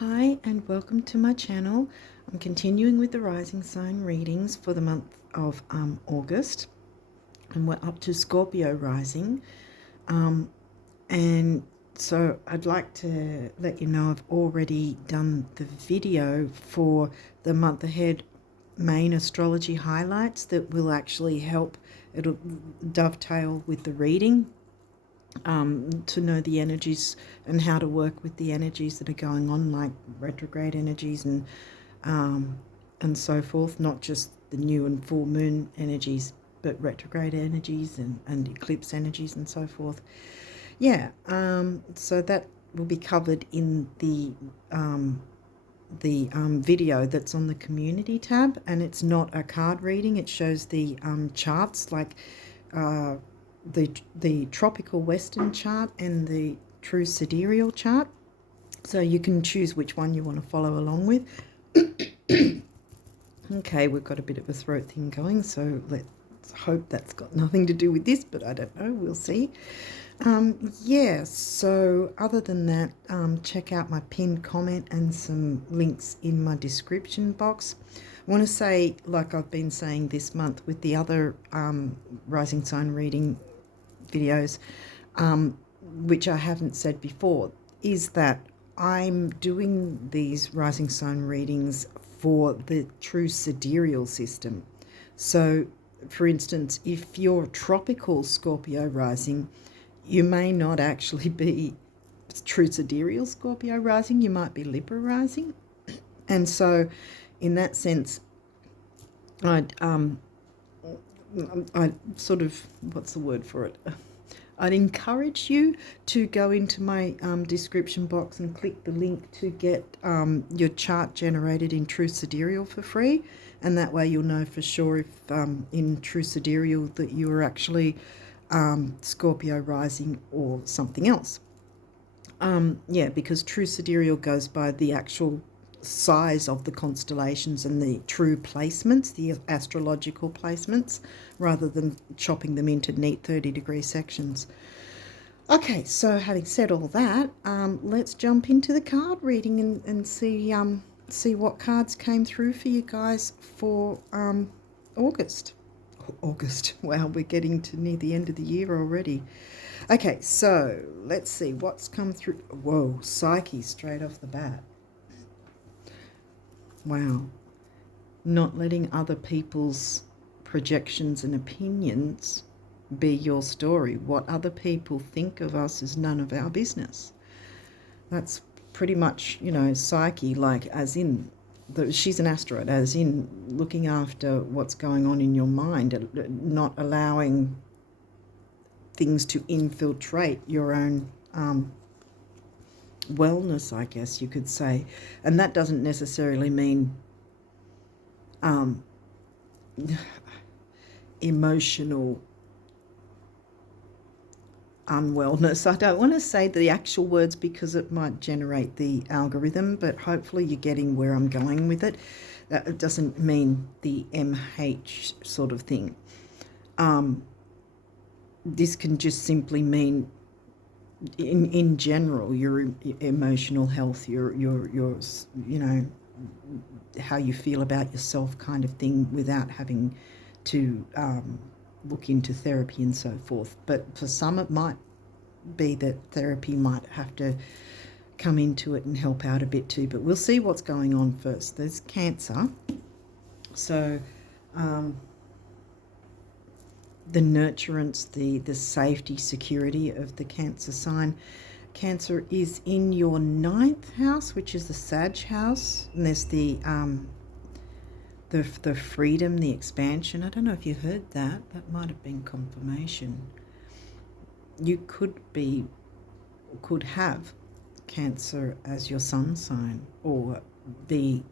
Hi and welcome to my channel. I'm continuing with the rising sign readings for the month of August, and we're up to Scorpio rising, and so I'd like to let you know I've already done the video for the month ahead main astrology highlights that will actually help. It'll dovetail with the reading, to know the energies and how to work with the energies that are going on, like retrograde energies and so forth, not just the new and full moon energies, but retrograde energies and eclipse energies and so forth. Yeah, so that will be covered in the video that's on the community tab, and it's not a card reading. It shows the charts, like the tropical western chart and the true sidereal chart, so you can choose which one you want to follow along with. Okay, we've got a bit of a throat thing going, so let's hope that's got nothing to do with this, but I don't know, we'll see. Yeah, so other than that, check out my pinned comment and some links in my description box. I want to say, like I've been saying this month with the other rising sign reading videos, which I haven't said before, is that I'm doing these rising sign readings for the true sidereal system. So, for instance, if you're tropical Scorpio rising, you may not actually be true sidereal Scorpio rising, you might be Libra rising. And so, in that sense, I'd sort of, what's the word for it? I'd encourage you to go into my description box and click the link to get your chart generated in True Sidereal for free, and that way you'll know for sure if in True Sidereal that you are actually Scorpio rising or something else. Yeah, because True Sidereal goes by the actual size of the constellations and the true placements, the astrological placements, rather than chopping them into neat 30-degree sections. Okay, so having said all that, let's jump into the card reading and see what cards came through for you guys for August. Wow, we're getting to near the end of the year already. Okay, so let's see what's come through. Whoa, Psyche straight off the bat. Wow. Not letting other people's projections and opinions be your story. What other people think of us is none of our business. That's pretty much, Psyche, like as in, she's an asteroid, as in looking after what's going on in your mind, not allowing things to infiltrate your own wellness, I guess you could say. And that doesn't necessarily mean emotional unwellness. I don't want to say the actual words because it might generate the algorithm, but hopefully you're getting where I'm going with it. That doesn't mean the MH sort of thing. This can just simply mean in general your emotional health, your how you feel about yourself kind of thing, without having to look into therapy and so forth. But for some it might be that therapy might have to come into it and help out a bit too, but we'll see what's going on first. There's Cancer, so the nurturance, the safety, security of the Cancer sign. Cancer is in your 9th house, which is the Sag house, and there's the freedom, the expansion. I don't know if you heard that. That might have been confirmation. You could have Cancer as your sun sign, or a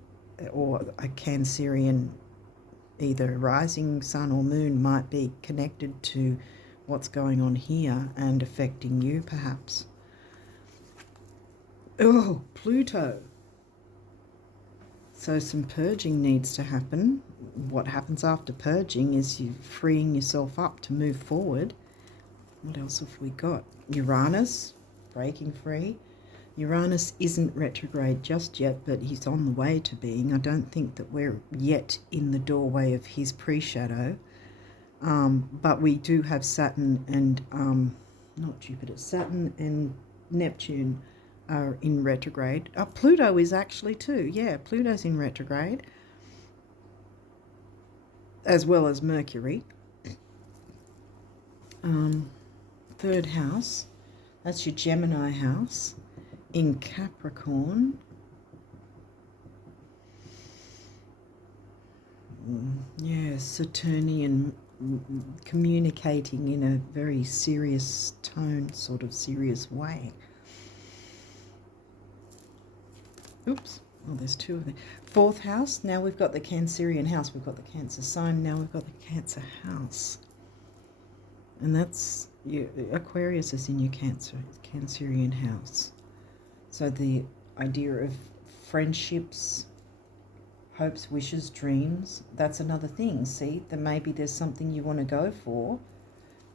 Cancerian, either rising sun or moon, might be connected to what's going on here and affecting you perhaps. Oh, Pluto. So some purging needs to happen. What happens after purging is you freeing yourself up to move forward. What else have we got? Uranus, breaking free. Uranus isn't retrograde just yet, but he's on the way to being. I don't think that we're yet in the doorway of his pre-shadow. But we do have Saturn and, not Jupiter, Saturn and Neptune are in retrograde. Pluto is actually too. Yeah, Pluto's in retrograde, as well as Mercury. Third house, that's your Gemini house in Capricorn. Yeah, Saturnian, communicating in a very serious tone, sort of serious way. Oops. Oh, there's two of them. Fourth house, now we've got the Cancerian house. We've got the Cancer sign, now we've got the Cancer house. And that's, Aquarius is in your Cancerian house. So the idea of friendships, hopes, wishes, dreams, that's another thing. See, that maybe there's something you want to go for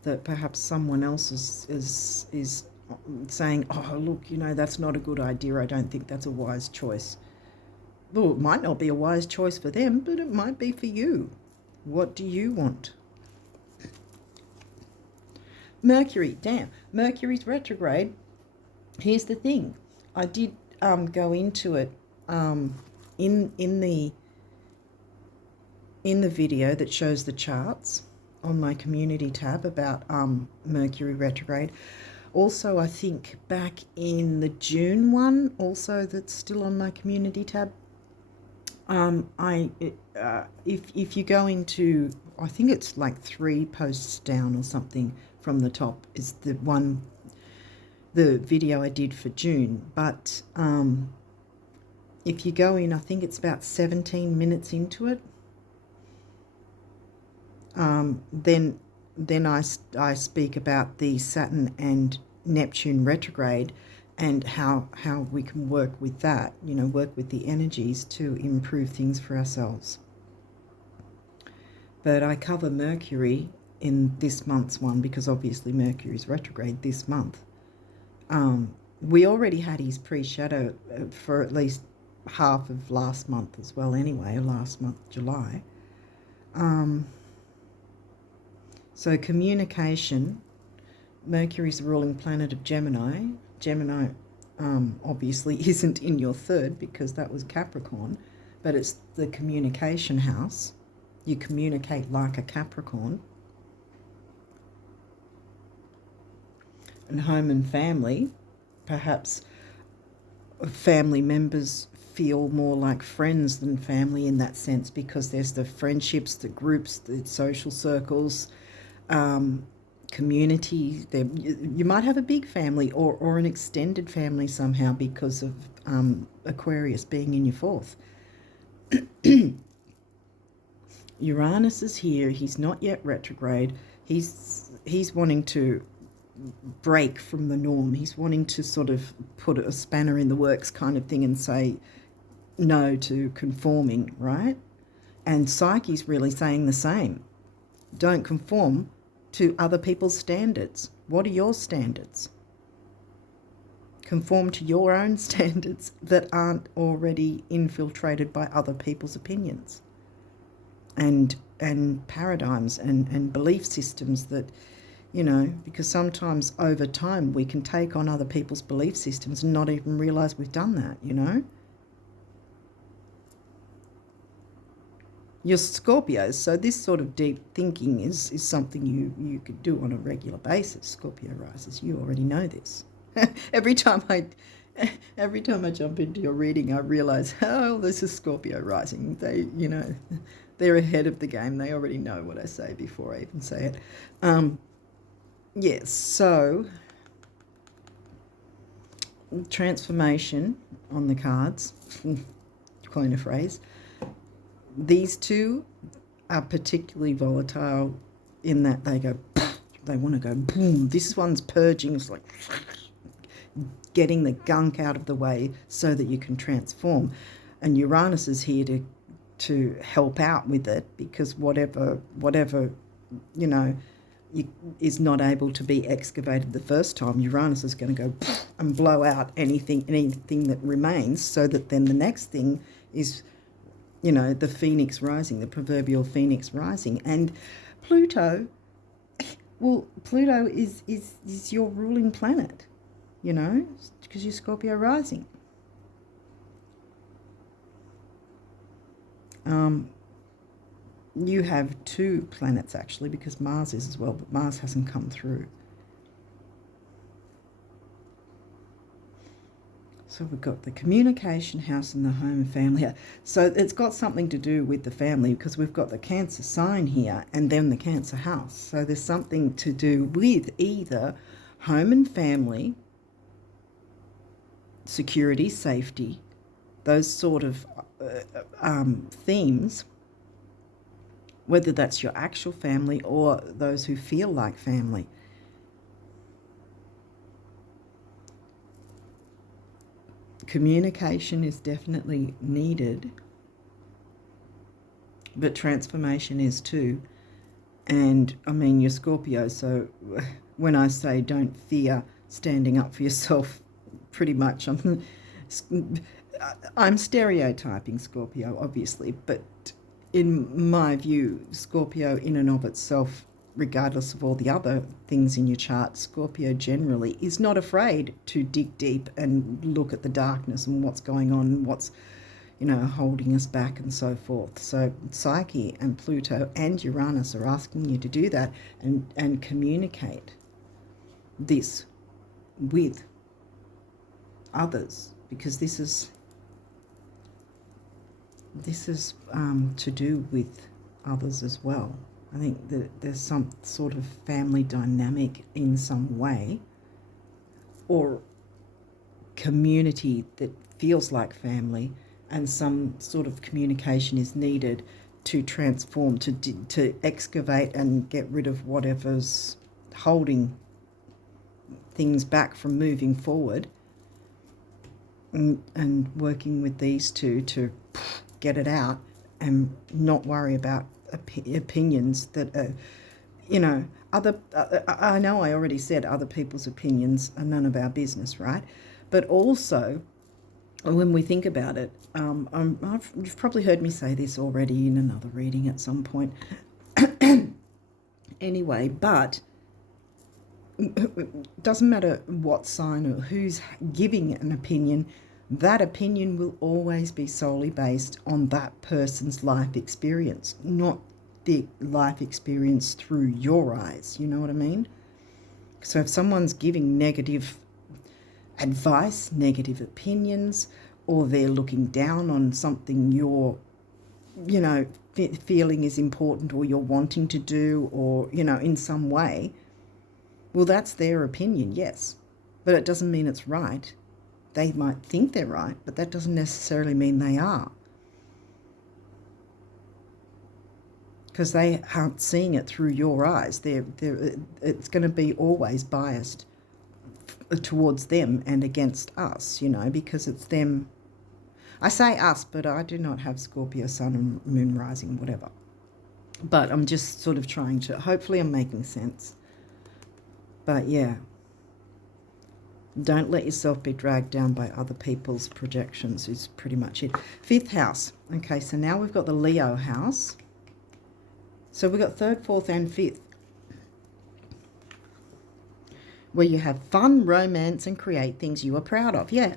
that perhaps someone else is saying, oh, look, that's not a good idea. I don't think that's a wise choice. Well, it might not be a wise choice for them, but it might be for you. What do you want? Mercury, damn, Mercury's retrograde. Here's the thing. I did go into it in the video that shows the charts on my community tab about Mercury retrograde. Also, I think back in the June one, also that's still on my community tab. If you go into, I think it's like 3 posts down or something from the top is the video I did for June. But if you go in, I think it's about 17 minutes into it. Then I speak about the Saturn and Neptune retrograde and how we can work with that, work with the energies to improve things for ourselves. But I cover Mercury in this month's one because obviously Mercury is retrograde this month. We already had his pre-shadow for at least half of last month as well anyway, last month, July. So communication, Mercury's the ruling planet of Gemini. Gemini obviously isn't in your third because that was Capricorn, but it's the communication house. You communicate like a Capricorn. And home and family, perhaps family members feel more like friends than family in that sense because there's the friendships, the groups, the social circles, community. You might have a big family or an extended family somehow because of Aquarius being in your fourth. Uranus is here. He's not yet retrograde. He's wanting to break from the norm. He's wanting to sort of put a spanner in the works kind of thing and say no to conforming, right? And Psyche's really saying the same. Don't conform to other people's standards. What are your standards? Conform to your own standards that aren't already infiltrated by other people's opinions and paradigms and belief systems that, because sometimes over time we can take on other people's belief systems and not even realize we've done that, You're Scorpios, so this sort of deep thinking is something you could do on a regular basis, Scorpio risers. You already know this. Every time I jump into your reading, I realize, oh, this is Scorpio rising. They, they're ahead of the game. They already know what I say before I even say it. Yes, so transformation on the cards, coin a phrase. These two are particularly volatile in that they go, they want to go boom. This one's purging. It's like getting the gunk out of the way so that you can transform. And Uranus is here to help out with it because whatever is not able to be excavated the first time, Uranus is going to go and blow out anything that remains, so that then the next thing is, the phoenix rising, the proverbial phoenix rising. And Pluto, well, Pluto is your ruling planet, because you're Scorpio rising. You have two planets actually, because Mars is as well, but Mars hasn't come through. So we've got the communication house and the home and family here. So it's got something to do with the family, because we've got the Cancer sign here and then the Cancer house. So there's something to do with either home and family, security, safety, those sort of themes, whether that's your actual family or those who feel like family. Communication is definitely needed, but transformation is too. And I mean, you're Scorpio, so when I say don't fear standing up for yourself, pretty much I'm stereotyping Scorpio, obviously, but in my view, Scorpio in and of itself, regardless of all the other things in your chart, Scorpio generally is not afraid to dig deep and look at the darkness and what's going on, what's, holding us back and so forth. So Psyche and Pluto and Uranus are asking you to do that and communicate this with others, because this is to do with others as well. I think that there's some sort of family dynamic in some way, or community that feels like family, and some sort of communication is needed to transform, to excavate and get rid of whatever's holding things back from moving forward, and working with these two to get it out and not worry about opinions that are, I know I already said other people's opinions are none of our business, right? But also, when we think about it, you've probably heard me say this already in another reading at some point. Anyway, but it doesn't matter what sign or who's giving an opinion, that opinion will always be solely based on that person's life experience, not the life experience through your eyes. You know what I mean? So if someone's giving negative advice, negative opinions, or they're looking down on something you're, feeling is important, or you're wanting to do, or, in some way, well, that's their opinion, yes. But it doesn't mean it's right. They might think they're right, but that doesn't necessarily mean they are. Because they aren't seeing it through your eyes. It's going to be always biased towards them and against us, because it's them. I say us, but I do not have Scorpio sun and moon rising, whatever. But I'm just sort of trying to, hopefully I'm making sense. But yeah, don't let yourself be dragged down by other people's projections is pretty much it. Fifth house. Okay, so now we've got the Leo house. So we've got third, fourth, and fifth, where you have fun, romance, and create things you are proud of. Yeah.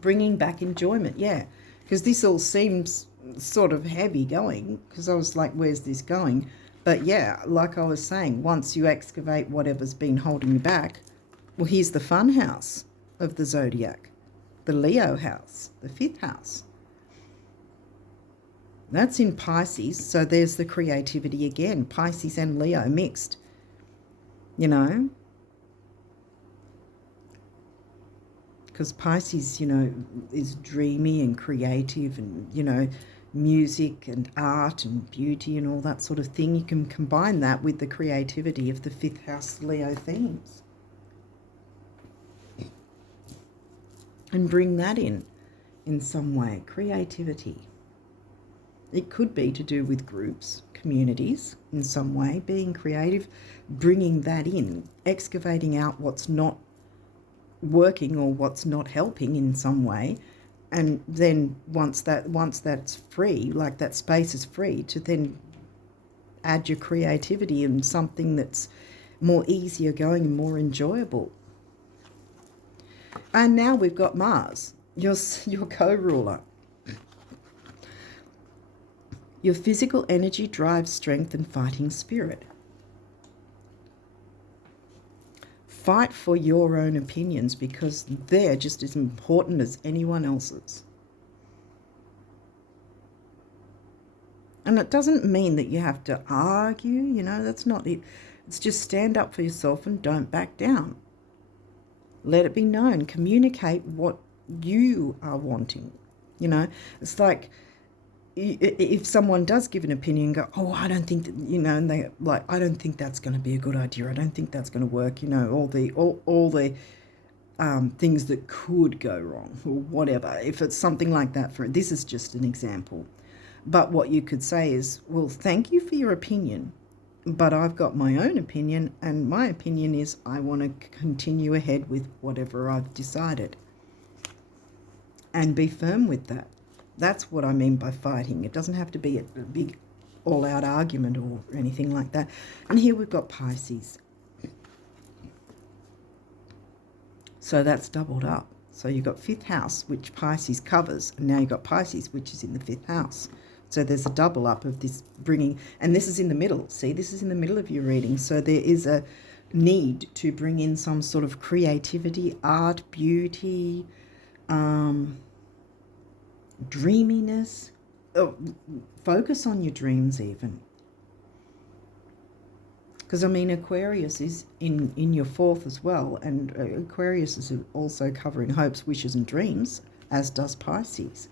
Bringing back enjoyment. Yeah. Because this all seems sort of heavy going, because I was like, where's this going? But yeah, like I was saying, once you excavate whatever's been holding you back, well, here's the fun house of the zodiac, the Leo house, the fifth house. That's in Pisces, so there's the creativity again. Pisces and Leo mixed, because Pisces, is dreamy and creative and, music and art and beauty and all that sort of thing. You can combine that with the creativity of the fifth house Leo themes and bring that in some way. Creativity. It could be to do with groups, communities in some way, being creative, bringing that in, excavating out what's not working or what's not helping in some way. And then once that's free, like that space is free, to then add your creativity in something that's more easier going and more enjoyable. And now we've got Mars, your co-ruler. Your physical energy drives strength and fighting spirit. Fight for your own opinions because they're just as important as anyone else's. And it doesn't mean that you have to argue, you know, that's not it. It's just stand up for yourself and don't back down. Let it be known. Communicate what you are wanting. You know, it's like if someone does give an opinion and go, oh, I don't think that, you know, and they like, I don't think that's going to be a good idea. I don't think that's going to work. You know, all the things that could go wrong or whatever. If it's something like that, this is just an example. But what you could say is, well, thank you for your opinion, but I've got my own opinion, and my opinion is I want to continue ahead with whatever I've decided. And be firm with that. That's what I mean by fighting. It doesn't have to be a big all-out argument or anything like that. And here we've got Pisces. So that's doubled up. So you've got 5th house, which Pisces covers, and now you've got Pisces, which is in the 5th house. So there's a double up of this bringing, and this is in the middle. See, this is in the middle of your reading. So there is a need to bring in some sort of creativity, art, beauty, dreaminess. Focus on your dreams even. Because, I mean, Aquarius is in your 4th as well, and Aquarius is also covering hopes, wishes and dreams, as does Pisces.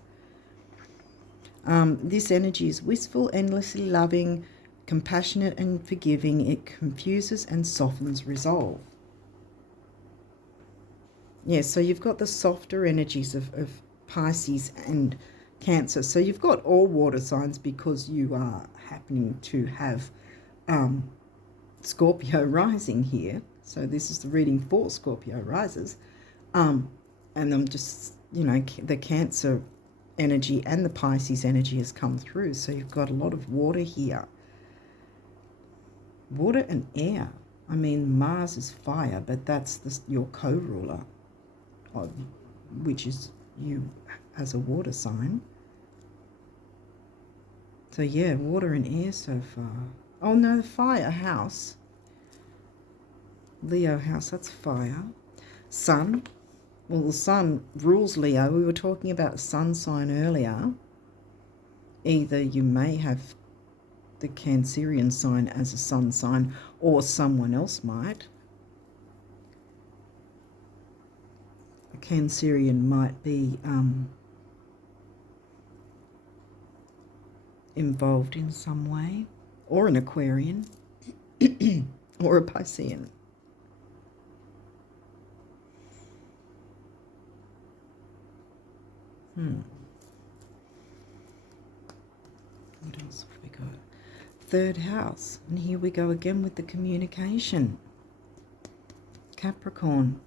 This energy is wistful, endlessly loving, compassionate and forgiving. It confuses and softens resolve. Yeah, so you've got the softer energies of Pisces and Cancer. So you've got all water signs because you are happening to have Scorpio rising here. So this is the reading for Scorpio rises. And I'm just, you know, the Cancer energy and the Pisces energy has come through. So you've got a lot of water here. Water and air. I mean, Mars is fire, but that's your co-ruler, which is you as a water sign. So yeah, water and air so far. Oh no, the fire house. Leo house, that's fire. Sun. Well, the sun rules Leo. We were talking about a sun sign earlier. Either you may have the Cancerian sign as a sun sign, or someone else might. A Cancerian might be involved in some way, or an Aquarian, or a Piscean. What else have we got? 3rd house, and here we go again with the communication. Capricorn.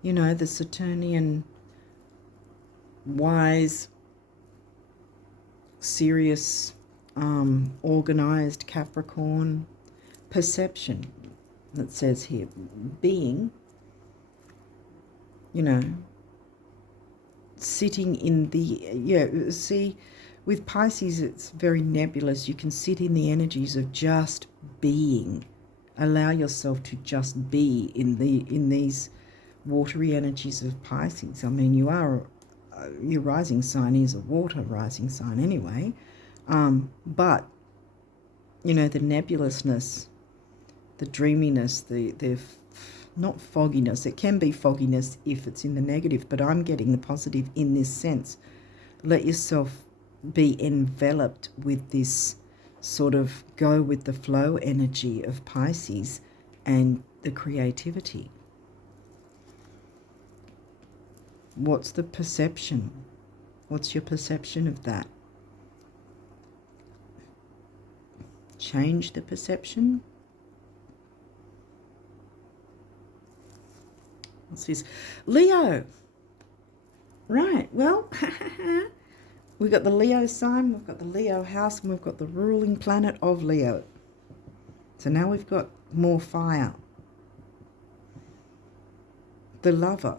You know, the Saturnian, wise, serious, organized Capricorn. Perception, that says here. Being, you know, sitting in the, see, with Pisces it's very nebulous. You can sit in the energies of just being. Allow yourself to just be in these watery energies of Pisces. I mean, you are, your rising sign is a water rising sign anyway, but, you know, the nebulousness, the dreaminess, the not fogginess. It can be fogginess if it's in the negative, but I'm getting the positive in this sense. Let yourself be enveloped with this sort of go with the flow energy of Pisces and the creativity. What's the perception? What's your perception of that? change the perception. What's this? Leo. Right, well, we've got the Leo sign, we've got the Leo house, and we've got the ruling planet of Leo. So now we've got more fire. The lover.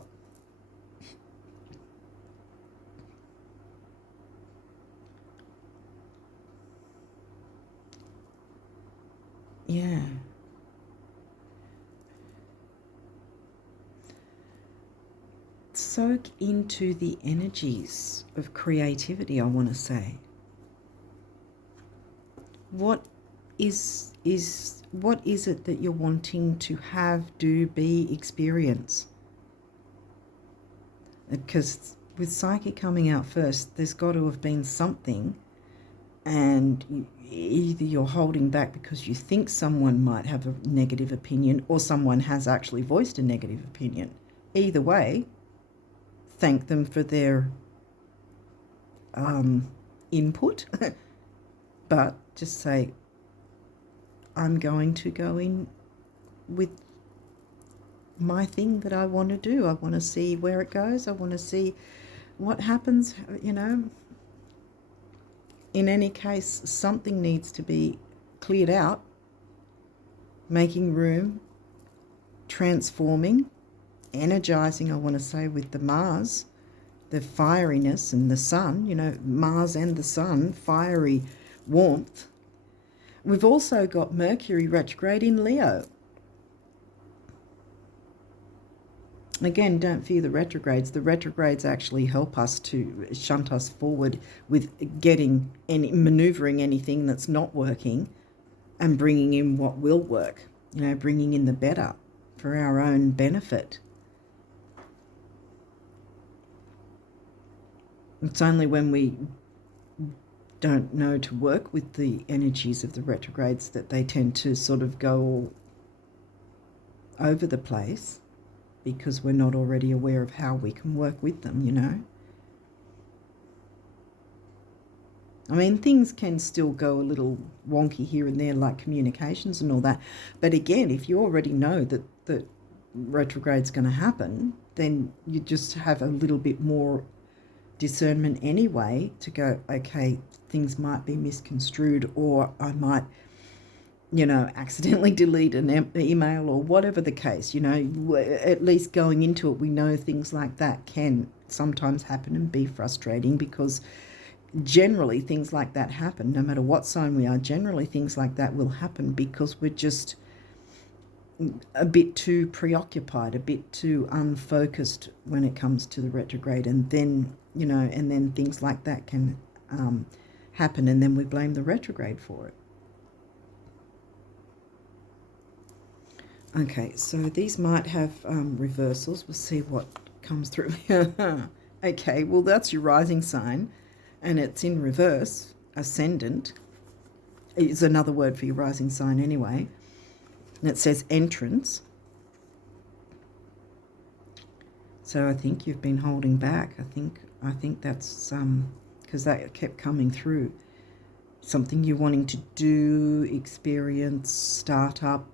Yeah. Soak into the energies of creativity, I want to say. What is it that you're wanting to have, do, be, experience? Because with psychic coming out first, there's got to have been something, and either you're holding back because you think someone might have a negative opinion, or someone has actually voiced a negative opinion. Either way, thank them for their input, but just say, I'm going to go in with my thing that I want to do. I want to see where it goes. I want to see what happens, you know. In any case, something needs to be cleared out, making room, transforming, energizing, I want to say, with the Mars, the fieriness, and the sun, you know, Mars and the sun, fiery warmth. We've also got Mercury retrograde in Leo. Again, don't fear the retrogrades. The retrogrades actually help us to shunt us forward with maneuvering anything that's not working and bringing in what will work, you know, bringing in the better for our own benefit. It's only when we don't know to work with the energies of the retrogrades that they tend to sort of go all over the place, because we're not already aware of how we can work with them, you know. I mean, things can still go a little wonky here and there, like communications and all that. But again, if you already know that retrograde's going to happen, then you just have a little bit more discernment anyway to go, okay, things might be misconstrued, or I might, you know, accidentally delete an email, or whatever the case, you know. At least going into it, we know things like that can sometimes happen and be frustrating, because generally things like that happen, no matter what sign we are. Generally things like that will happen because we're just a bit too preoccupied, a bit too unfocused when it comes to the retrograde, and then, you know, and then things like that can happen, and then we blame the retrograde for it. Okay, so these might have reversals. We'll see what comes through. Okay, well, that's your rising sign, and it's in reverse. Ascendant is another word for your rising sign anyway. And it says entrance. So I think you've been holding back. I think that's because that kept coming through. Something you're wanting to do, experience, start up.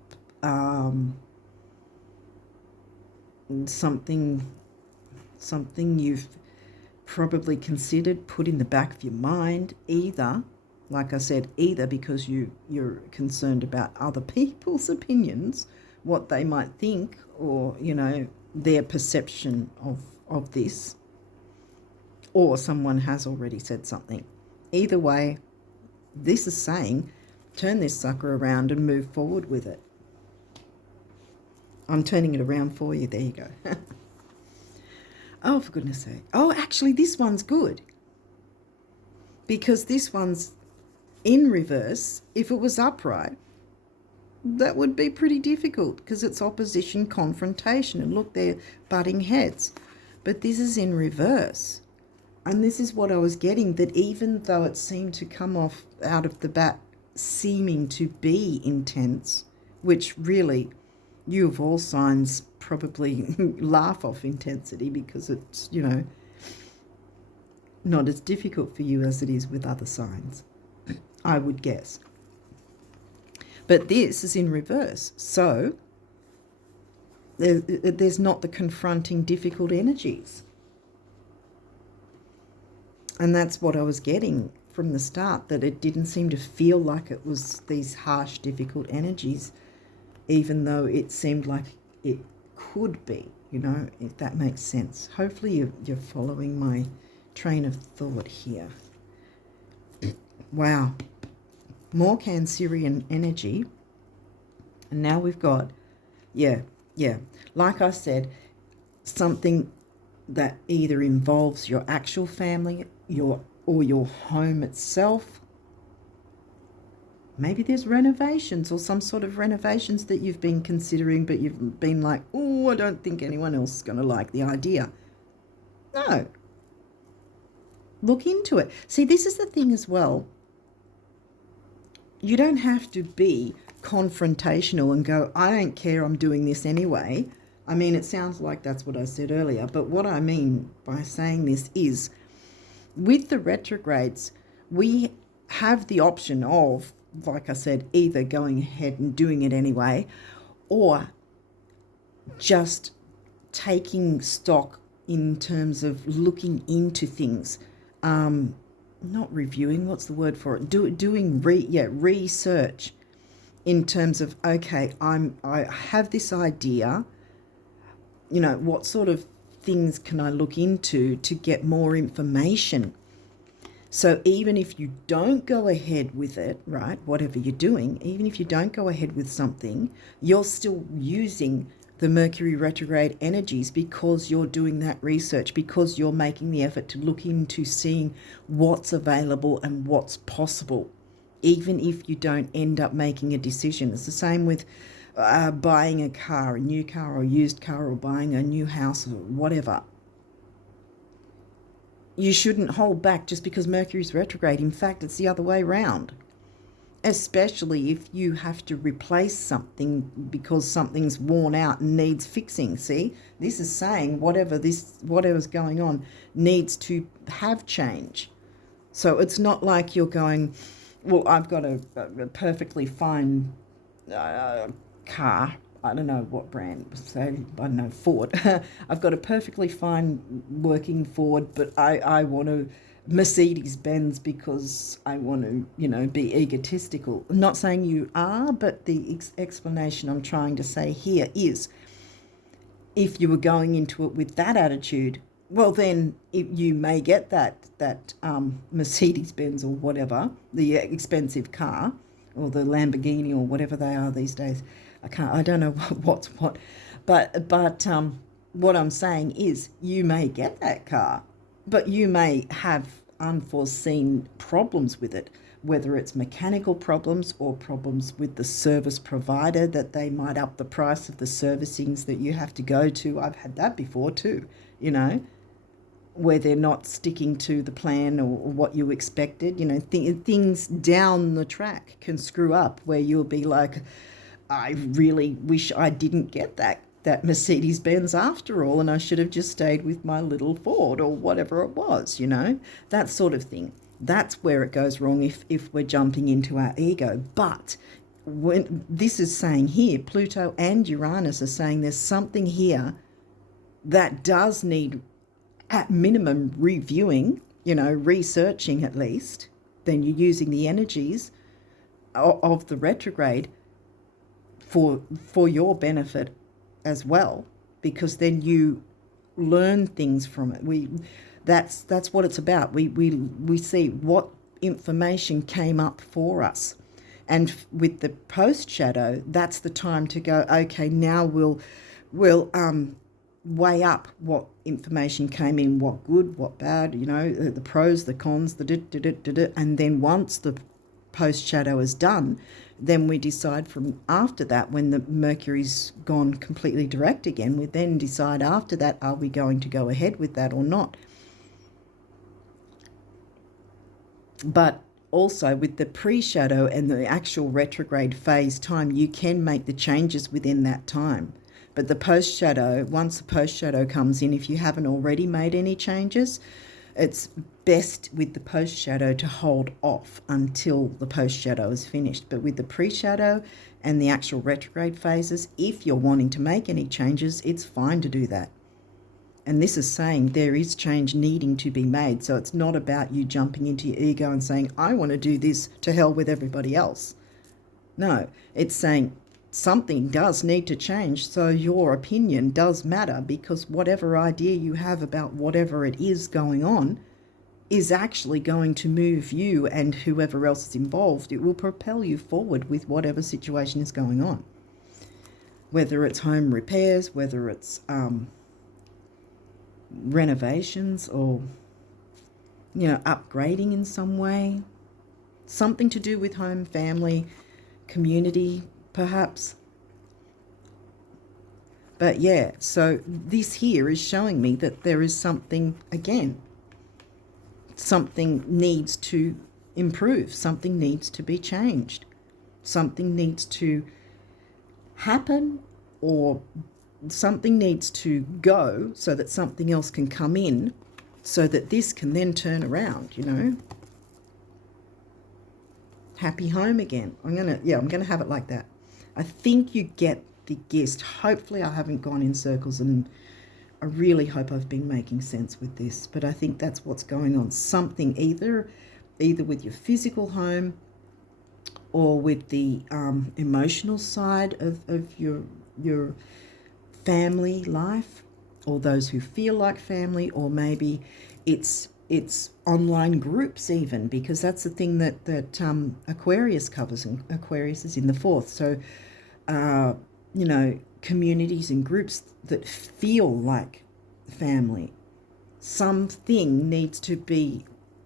Something you've probably considered, put in the back of your mind, either, like I said, either because you're concerned about other people's opinions, what they might think, or, you know, their perception of this, or someone has already said something. Either way, this is saying, turn this sucker around and move forward with it. I'm turning it around for you. There you go. Oh, for goodness sake. Oh, actually, this one's good. Because this one's in reverse. If it was upright, that would be pretty difficult, because it's opposition, confrontation. And look, they're butting heads. But this is in reverse. And this is what I was getting, that even though it seemed to come off out of the bat seeming to be intense, which really, you of all signs probably laugh off intensity, because it's, you know, not as difficult for you as it is with other signs, I would guess. But this is in reverse. So there's not the confronting difficult energies. And that's what I was getting from the start, that it didn't seem to feel like it was these harsh, difficult energies, even though it seemed like it could be, if that makes sense. Hopefully you're following my train of thought here. Wow. More Cancerian energy. And now we've got, like I said, something that either involves your actual family, your home itself. Maybe there's renovations or some sort of renovations that you've been considering, but you've been like, oh, I don't think anyone else is going to like the idea. No. Look into it. See, this is the thing as well. You don't have to be confrontational and go, I don't care, I'm doing this anyway. I mean, it sounds like that's what I said earlier, but what I mean by saying this is, with the retrogrades, we have the option of, like I said, either going ahead and doing it anyway, or just taking stock in terms of looking into things. Not reviewing, what's the word for it? Doing research in terms of, okay, I have this idea, what sort of things can I look into to get more information? So even if you don't go ahead with it, right, whatever you're doing, even if you don't go ahead with something, you're still using the Mercury retrograde energies because you're doing that research, because you're making the effort to look into seeing what's available and what's possible, even if you don't end up making a decision. It's the same with buying a car, a new car or used car, or buying a new house or whatever. You shouldn't hold back just because Mercury's retrograde. In fact, it's the other way around. Especially if you have to replace something because something's worn out and needs fixing. See, this is saying whatever's going on needs to have change. So it's not like you're going, well, I've got a perfectly fine car. I don't know what brand, say, I don't know, Ford. I've got a perfectly fine working Ford, but I want to Mercedes-Benz because I want to, be egotistical. I'm not saying you are, but the explanation I'm trying to say here is, if you were going into it with that attitude, well, then you may get that Mercedes-Benz or whatever, the expensive car, or the Lamborghini or whatever they are these days. I don't know what's what, but what I'm saying is, you may get that car, but you may have unforeseen problems with it, whether it's mechanical problems or problems with the service provider, that they might up the price of the servicings that you have to go to. I've had that before too, where they're not sticking to the plan or what you expected. Things down the track can screw up where you'll be like, I really wish I didn't get that Mercedes-Benz after all, and I should have just stayed with my little Ford or whatever it was, that sort of thing. That's where it goes wrong if we're jumping into our ego. But when this is saying here, Pluto and Uranus are saying there's something here that does need, at minimum, reviewing, researching at least. Then you're using the energies of the retrograde for your benefit as well, because then you learn things from it. That's what it's about. We see what information came up for us, and with the post shadow, that's the time to go, okay, now we'll weigh up what information came in, what good, what bad, the pros, the cons, and then once the post shadow is done, then we decide from after that, when the Mercury's gone completely direct again, we then decide after that, are we going to go ahead with that or not? But also with the pre-shadow and the actual retrograde phase time, you can make the changes within that time. But the post-shadow, once the post-shadow comes in, if you haven't already made any changes, it's best with the post shadow to hold off until the post shadow is finished. But with the pre-shadow and the actual retrograde phases, if you're wanting to make any changes, it's fine to do that. And this is saying there is change needing to be made. So it's not about you jumping into your ego and saying, I want to do this, to hell with everybody else. No, it's saying something does need to change. So your opinion does matter, because whatever idea you have about whatever it is going on is actually going to move you and whoever else is involved. It will propel you forward with whatever situation is going on. Whether it's home repairs, whether it's renovations, or upgrading in some way, something to do with home, family, community perhaps. But yeah, so this here is showing me that there is something, again, something needs to improve, something needs to be changed, something needs to happen, or something needs to go so that something else can come in, so that this can then turn around, Happy home again. I'm gonna have it like that. I think you get the gist. Hopefully I haven't gone in circles, and I really hope I've been making sense with this, but I think that's what's going on. Something either with your physical home, or with the emotional side of your family life, or those who feel like family, or maybe it's online groups even, because that's the thing that Aquarius covers, and Aquarius is in the 4th. So, communities and groups that feel like family. Something needs to be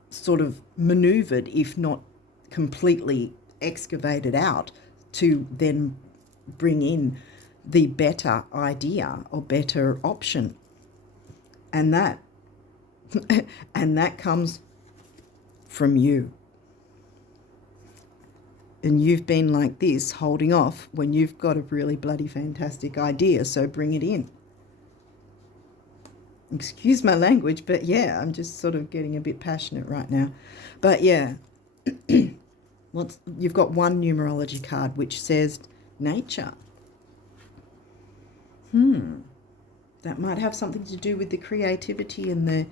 sort of maneuvered, if not completely excavated out, to then bring in the better idea or better option. And that comes from you. And you've been like this, holding off when you've got a really bloody fantastic idea, so bring it in. Excuse my language, but yeah, I'm just sort of getting a bit passionate right now. But yeah, you've got one numerology card which says nature. That might have something to do with the creativity and the,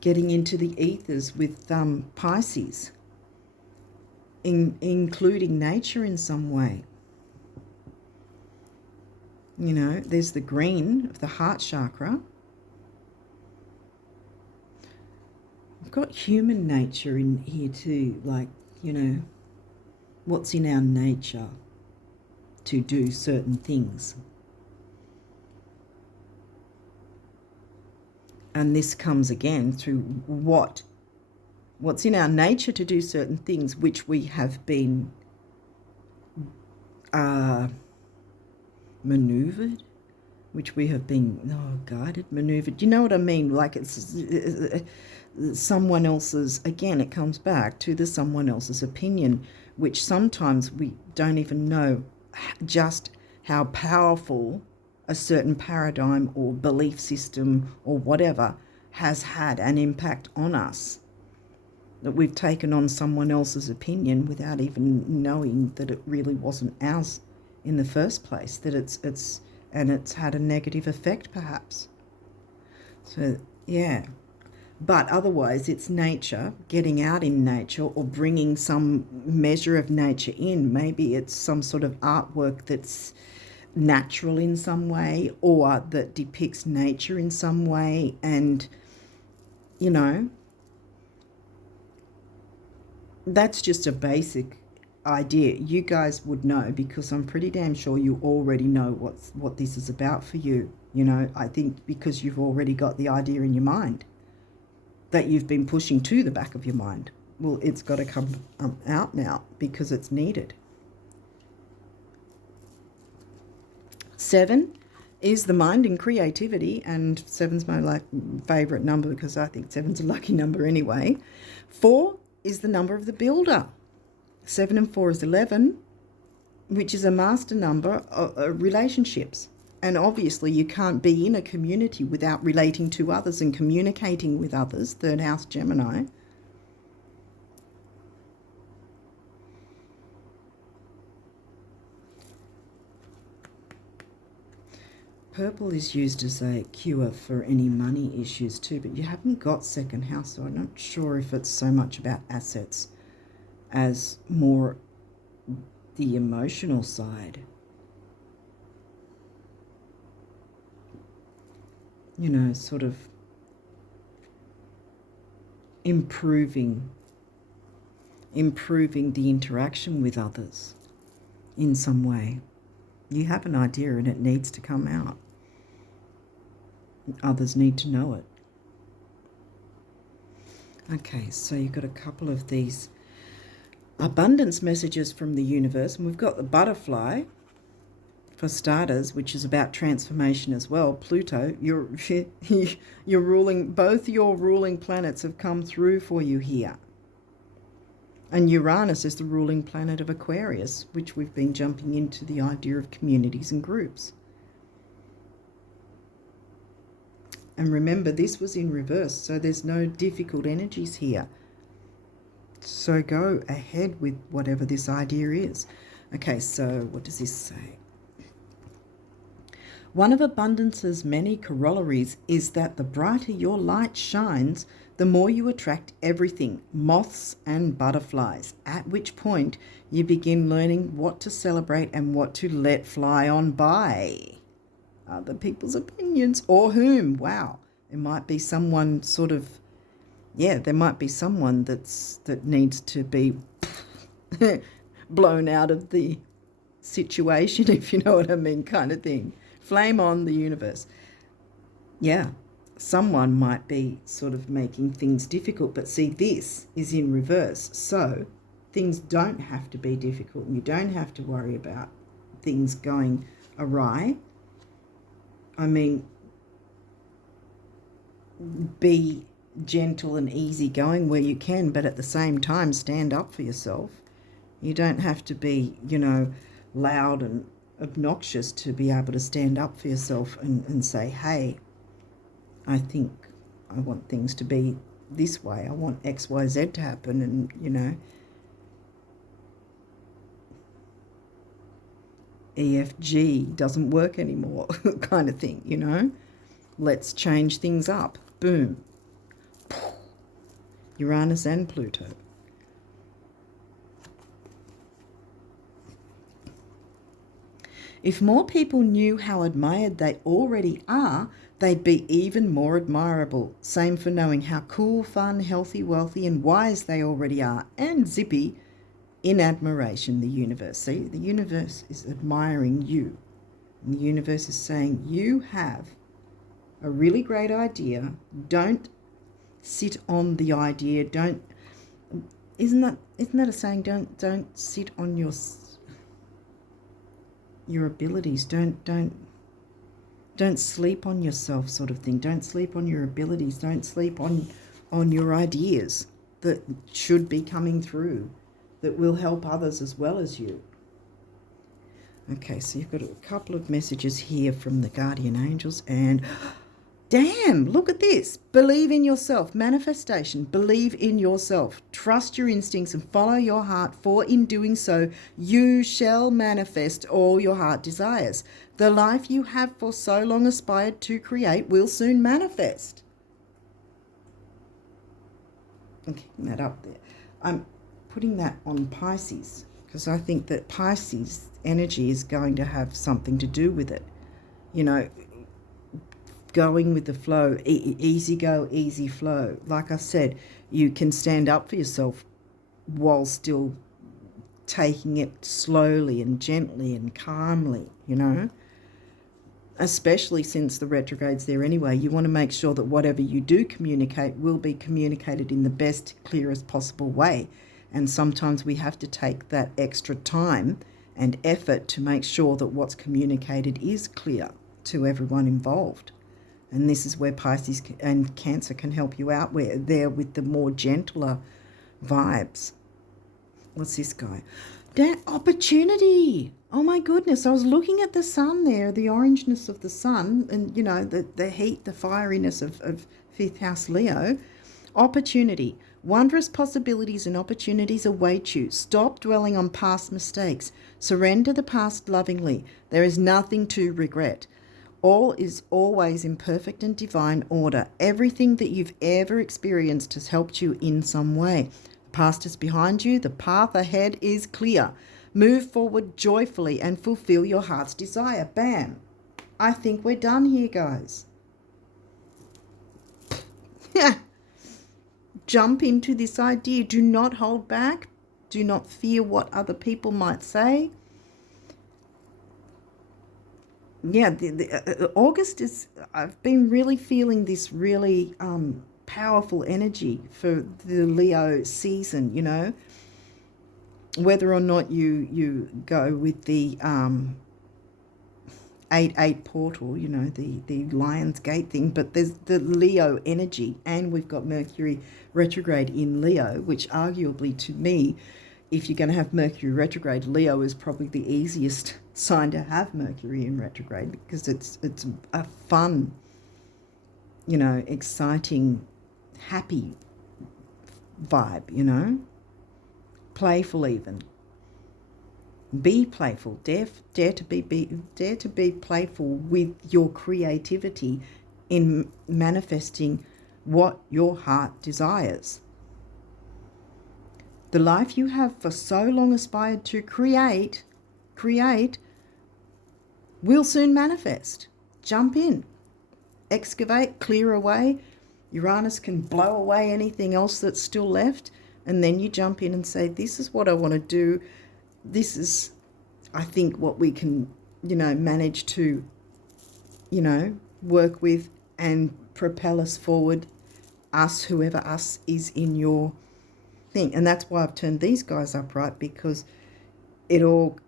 getting into the ethers with Pisces, including nature in some way. There's the green of the heart chakra. I've got human nature in here too, like, what's in our nature to do certain things. And this comes again through what's in our nature to do certain things, which we have been maneuvered, which we have been guided, maneuvered. You know what I mean? Like it's someone else's, again, it comes back to the someone else's opinion, which sometimes we don't even know just how powerful a certain paradigm or belief system or whatever has had an impact on us, that we've taken on someone else's opinion without even knowing that it really wasn't ours in the first place, that it's had a negative effect perhaps. So yeah, but otherwise it's nature, getting out in nature, or bringing some measure of nature in. Maybe it's some sort of artwork that's natural in some way, or that depicts nature in some way. And that's just a basic idea. You guys would know, because I'm pretty damn sure you already know what this is about for you. I think because you've already got the idea in your mind that you've been pushing to the back of your mind. Well, it's got to come out now, because it's needed. 7 is the mind and creativity, and 7's my favourite number, because I think 7's a lucky number anyway. 4 is the number of the builder. 7 and 4 is 11, which is a master number of relationships. And obviously you can't be in a community without relating to others and communicating with others, third house Gemini. Purple is used as a cure for any money issues too, but you haven't got second house, so I'm not sure if it's so much about assets as more the emotional side. You know, sort of improving the interaction with others in some way. You have an idea and it needs to come out. Others need to know it. Okay, so you've got a couple of these abundance messages from the universe, and we've got the butterfly for starters, which is about transformation as well. Pluto, you're ruling, both your ruling planets have come through for you here. And Uranus is the ruling planet of Aquarius, which we've been jumping into the idea of communities and groups. And remember, this was in reverse, so there's no difficult energies here. So go ahead with whatever this idea is. Okay, so what does this say? One of abundance's many corollaries is that the brighter your light shines, the more you attract everything, moths and butterflies, at which point you begin learning what to celebrate and what to let fly on by. Other people's opinions, or whom. Wow, there might be someone sort of, yeah, there might be someone that needs to be blown out of the situation, if you know what I mean, kind of thing. Flame on the universe. Yeah, someone might be sort of making things difficult, but see, this is in reverse. So things don't have to be difficult. You don't have to worry about things going awry. I mean, be gentle and easygoing where you can, but at the same time, stand up for yourself. You don't have to be, you know, loud and obnoxious to be able to stand up for yourself and say, hey, I think I want things to be this way. I want X, Y, Z to happen, and, you know, EFG doesn't work anymore kind of thing, you know. Let's change things up. Boom. Uranus and Pluto. If more people knew how admired they already are, they'd be even more admirable. Same for knowing how cool, fun, healthy, wealthy, and wise they already are. And zippy, in admiration, the universe. See, the universe is admiring you. And the universe is saying, you have a really great idea. Don't sit on the idea. Don't, isn't that a saying? Don't sit on your abilities. Don't sleep on yourself, sort of thing. Don't sleep on your abilities. Don't sleep on your ideas that should be coming through, that will help others as well as you. Okay, so you've got a couple of messages here from the guardian angels, and damn, look at this. Believe in yourself. Manifestation. Believe in yourself. Trust your instincts and follow your heart, for in doing so, you shall manifest all your heart desires. The life you have for so long aspired to create will soon manifest. I'm keeping that up there. I'm putting that on Pisces, because I think that Pisces energy is going to have something to do with it. You know, going with the flow, easy go, easy flow. Like I said, you can stand up for yourself while still taking it slowly and gently and calmly, you know. Especially since the retrograde's there anyway, you want to make sure that whatever you do communicate will be communicated in the best, clearest possible way. And sometimes we have to take that extra time and effort to make sure that what's communicated is clear to everyone involved. And this is where Pisces and Cancer can help you out, where they're with the more gentler vibes. What's this guy? That opportunity. Oh my goodness. I was looking at the sun there, the orangeness of the sun, and you know, the heat, the fieriness of fifth house Leo. Opportunity. Wondrous possibilities and opportunities await you. Stop dwelling on past mistakes. Surrender the past lovingly. There is nothing to regret. All is always in perfect and divine order. Everything that you've ever experienced has helped you in some way. The past is behind you. The path ahead is clear. Move forward joyfully and fulfill your heart's desire. Bam. I think we're done here, guys. Yeah. Jump into this idea. Do not hold back. Do not fear what other people might say. Yeah, August is, I've been really feeling this really powerful energy for the Leo season, you know. Whether or not you go with the 8-8 portal, you know, the Lion's Gate thing, but there's the Leo energy, and we've got Mercury retrograde in Leo, which arguably to me, if you're going to have Mercury retrograde, Leo is probably the easiest sign to have Mercury in retrograde, because it's a fun, you know, exciting, happy vibe, you know, playful even. Be playful. Dare to be playful with your creativity in manifesting what your heart desires. The life you have for so long aspired to create will soon manifest. Jump in. Excavate, clear away. Uranus can blow away anything else that's still left, and then you jump in and say, this is what I want to do. This is, I think, what we can, you know, manage to, you know, work with and propel us forward, us, whoever us is in your thing. And that's why I've turned these guys upright, because it all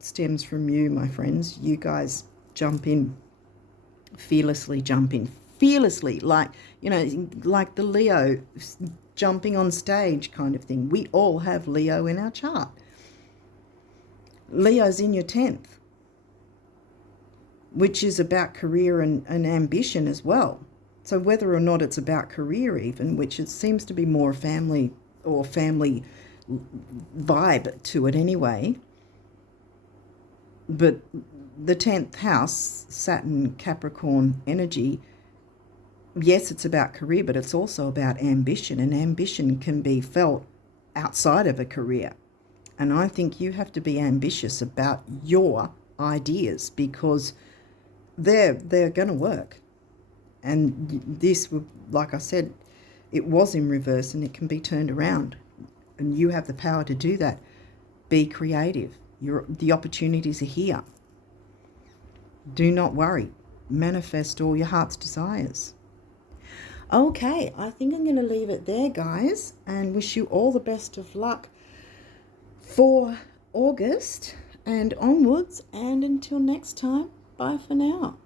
stems from you, my friends. You guys jump in, fearlessly jump in, fearlessly, like, you know, like the Leo jumping on stage kind of thing. We all have Leo in our chart. Leo's in your 10th, which is about career and ambition as well. So whether or not it's about career even, which it seems to be more family or family vibe to it anyway, but the 10th house, Saturn, Capricorn energy, yes, it's about career, but it's also about ambition, and ambition can be felt outside of a career. And I think you have to be ambitious about your ideas, because they're going to work. And this, like I said, it was in reverse and it can be turned around. And you have the power to do that. Be creative. The opportunities are here. Do not worry. Manifest all your heart's desires. Okay, I think I'm going to leave it there, guys, and wish you all the best of luck for August and onwards, and until next time, bye for now.